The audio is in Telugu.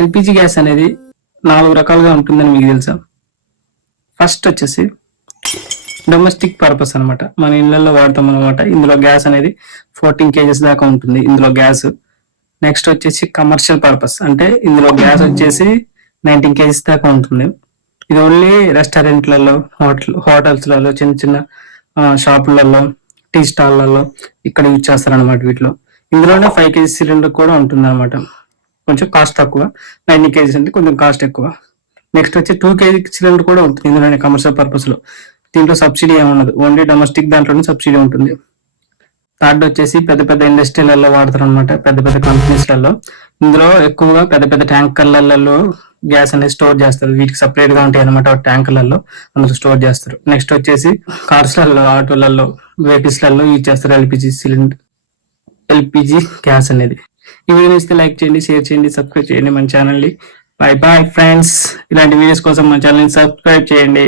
ఎల్పిజి గ్యాస్ అనేది 4 రకాలుగా ఉంటుందని మీకు తెలుసా? ఫస్ట్ వచ్చేసి డొమెస్టిక్ పర్పస్ అనమాట, మన ఇళ్లలో వాడతాం అనమాట. ఇందులో గ్యాస్ అనేది 14 kgs దాకా ఉంటుంది ఇందులో గ్యాస్. నెక్స్ట్ వచ్చేసి కమర్షియల్ పర్పస్, అంటే ఇందులో గ్యాస్ వచ్చేసి 19 kgs దాకా ఉంటుంది. ఇది ఓన్లీ రెస్టారెంట్లలో, హోటల్స్లలో, చిన్న చిన్న షాపులలో, టీ స్టాల్లలో ఇక్కడ యూజ్ చేస్తారనమాట. వీటిలో ఇందులోనే 5 kg సిలిండర్ కూడా ఉంటుంది అనమాట. కొంచెం కాస్ట్ తక్కువ, 90 kgs అంటే కొంచెం కాస్ట్ ఎక్కువ. నెక్స్ట్ వచ్చి 2 kg సిలిండర్ కూడా ఉంటుంది ఇందులోనే కమర్షియల్ పర్పస్ లో. దీంట్లో సబ్సిడీ ఏమి ఉండదు, ఓన్లీ డొమెస్టిక్ దాంట్లోనే సబ్సిడీ ఉంటుంది. థర్డ్ వచ్చేసి పెద్ద పెద్ద ఇండస్ట్రీలలో వాడతారు అనమాట, పెద్ద పెద్ద కంపెనీస్లలో. ఇందులో ఎక్కువగా పెద్ద పెద్ద ట్యాంకర్లలో గ్యాస్ అనేది స్టోర్ చేస్తారు. వీటికి సపరేట్ గా ఉంటాయి అనమాట ట్యాంకర్లలో, అందులో స్టోర్ చేస్తారు. నెక్స్ట్ వచ్చేసి కార్స్లలో, ఆటోలలో, వెహికల్స్లలో యూజ్ చేస్తారు ఎల్పిజి గ్యాస్ అనేది. ఈ వీడియో ఇస్తే లైక్ చేయండి, షేర్ చేయండి, సబ్స్క్రైబ్ చేయండి మన ఛానల్ ని. Bye bye friends. ఇలాంటి వీడియోస్ కోసం మన ఛానల్ ని సబ్స్క్రైబ్ చేయండి.